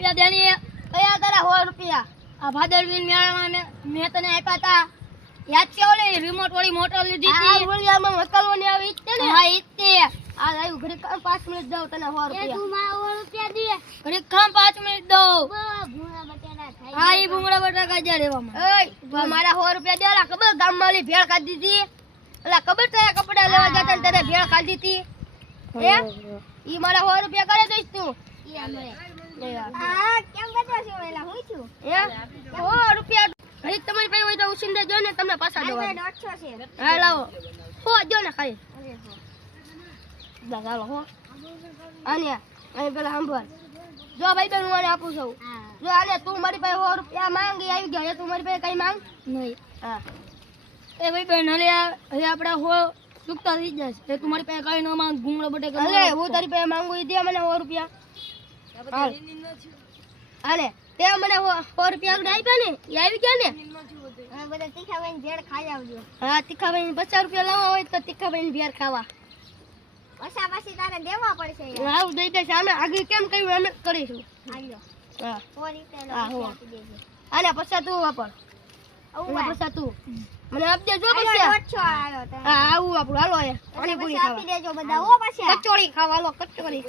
રૂપિયા દેની. કયા તારા 100 રૂપિયા? આ ભાદરવી મેળામાં મેં તને આપ્યા હતા. યાદ છે ઓલે રિમોટ વાળી મોટર લીધી હતી? આ ઓલિયામાં મકલવાની આવી ઈતે ને? હા ઈતે. આ લાવ્યું ઘરે કામ 5 મિનિટ દઉં તને 100 રૂપિયા. તું માં 100 રૂપિયા દે. ઘરે કામ 5 મિનિટ દઉં. ભૂંગળા બટાકા થાય. હા ઈ ભૂંગળા બટાકા જા રેવામાં. ઓય તું મારા 100 રૂપિયા દેલા ખબર ગામમાં ઓલી ભેળ ખાધી હતી? ઓલા ખબર તારા કપડા લેવા ગયા હતા ને તારે ભેળ ખાધી હતી? હે ઈ મારા 100 રૂપિયા કરે દઈશ તું. ઈ આમરે. આ કેમ બતા છે ઓલા હું છું? હે 100 રૂપિયા ઘરે તમારી પાસે હોય તો ઉછીને જો ને તમને પાછા દો. 800 છે. હા લાવો. હો જો ને ખાલી. દા ચાલો હો. આને અહીં પેલા સાંભળ. જો ભાઈ બેન હું આને આપું છું. જો આને તું મારી પાસે 100 રૂપિયા માંગી આવી ગયા. તું મારી પાસે કઈ માંગ નહીં. હા એ ભાઈ બેન હવે આપડા 100 ચૂકતા થઈ જશે. તું મારી પાસે કઈ ન માંગ. ભૂંગળા બટાકા અરે હું તારી પાસે માંગુ ઈ દે મને 100 રૂપિયા. હાલે તે મને 100 રૂપિયા આગળ આપ્યા ને એ આવી ગયા ને. હા બધા તીખાભાઈ ભેળ ખાઈ આવજો. હા તીખાભાઈ 50 રૂપિયા લાવવા હોય તો તીખાભાઈ ભેળ ખાવા. પૈસા પાછી તારે દેવા પડશે. હા હું દઈ દઈશ. અમે આગળ કેમ કહ્યું અમે કરીશું. આવ્યો હા 100 રૂપિયા આપી દેજો. આને પૈસા તું વાપર. આવું પૈસા તું મને આપજે જો પૈસા. 800 આવ્યો તો હા આવું આપણું હાલો પાણીપુરી ખાવા આપી દેજો બધા. ઓ પાછા કચોરી ખાવા. હાલો કચોરી.